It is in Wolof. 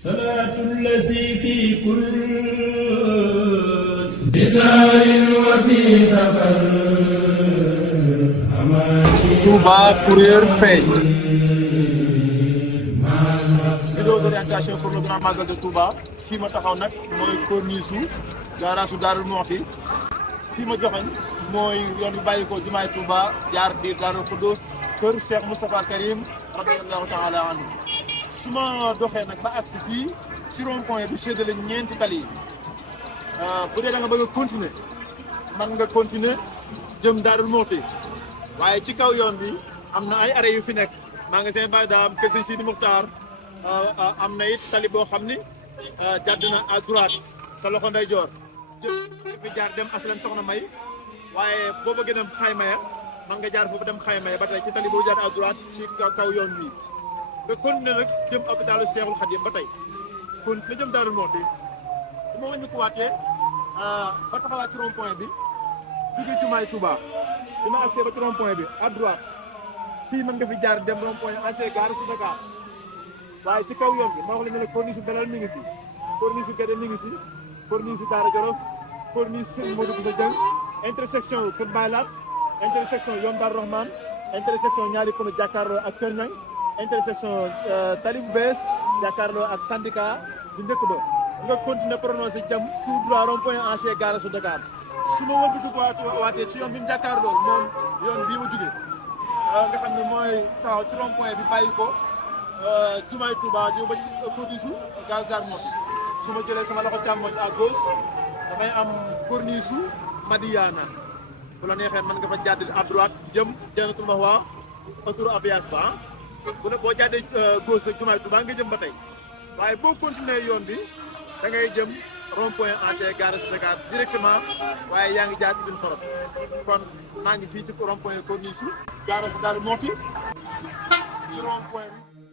صلاة الذي في كل بزار وفي سفر Touba Courrier Faye. Vidéo d'orientation pour le grand magal de Touba. Fii ma taxaw nag mooy corniche garage Darou Mouhty. Fii ma joxañ mooy yoon bi bàyyi ko jumaay Touba jaar biir Darou Khoudoss kër Cheikh Moustapha Karim radiyallahu taala anhu. Su ma doxee nag ba agsi fii ci rond point bi séddale ñeenti tali yi bu dee da nga bëgg a continuer man nga continuer jëm Darou Mouhty waaye ci kaw yoon bi am na ay arrêt yu fi nekk magasin Baye Dame kër Sëñ Sidi Muxtaar am na it tali boo xam ni jàdd na à droite sa loxo ndeyjoor jëm fi jaar dem aslan soxna May waaye boo bëggee dem Xaymaya man nga jaar foofu dem Xaymaya ba tey ci tali boo jaar à droite ci kaw yoon bi nga continuer nag jëm hôpitalu Seexul Xadim ba tey continuer jëm Darou Mouhty bu ma wàññi ko waatee ba taxawaat ci rond point bi jóge jumaay Touba bi ma agsee ba ci rond point bi à droite fii mën nga fi jaar dem rond point ancien gare su Dakar waaye ci kaw yoon bi moo wax la ñu ne corniche su Belal mi ngi fi corniche su Guédé mi ngi fi corniche su Daara Jolof corniche su Modou Bousso Dieng intersection Kër Baylat intersection Yom Dar Rahman intersection ñaari pono jàkkaarloo ak Kër Ñang intersection Tali bu bees jàkkaarloo ak syndicat bu njëkk ba nga continuer prononcé jëm tout droit rond point ancien gare su Dakar su ma wëlbati ko waatee ci yoon bi mu jàkkaarloo moom yoon bii ma jógee nga xam ne mooy taxaw ci rond point bi bàyyi ko jumaay Touba ñëw ba ci corniche su Darou Mouhty su ma jëlee sama loxo càmmoñ à gauche damay am corniche su Madiana bu la neexee mën nga fa jàdd à droite jëm Jannatul Mahwa autour abias ba bu ne boo jàddee gauche nag jumaay Touba nga jëm ba tey waaye boo continuer yoon bi da ngay jëm rond point ancien gare su Dakar directement waaye yaa ngi jaar ci seen forom kon maa ngi fii ci rond point corniche su gare su Darou Mouhty ci rond point bi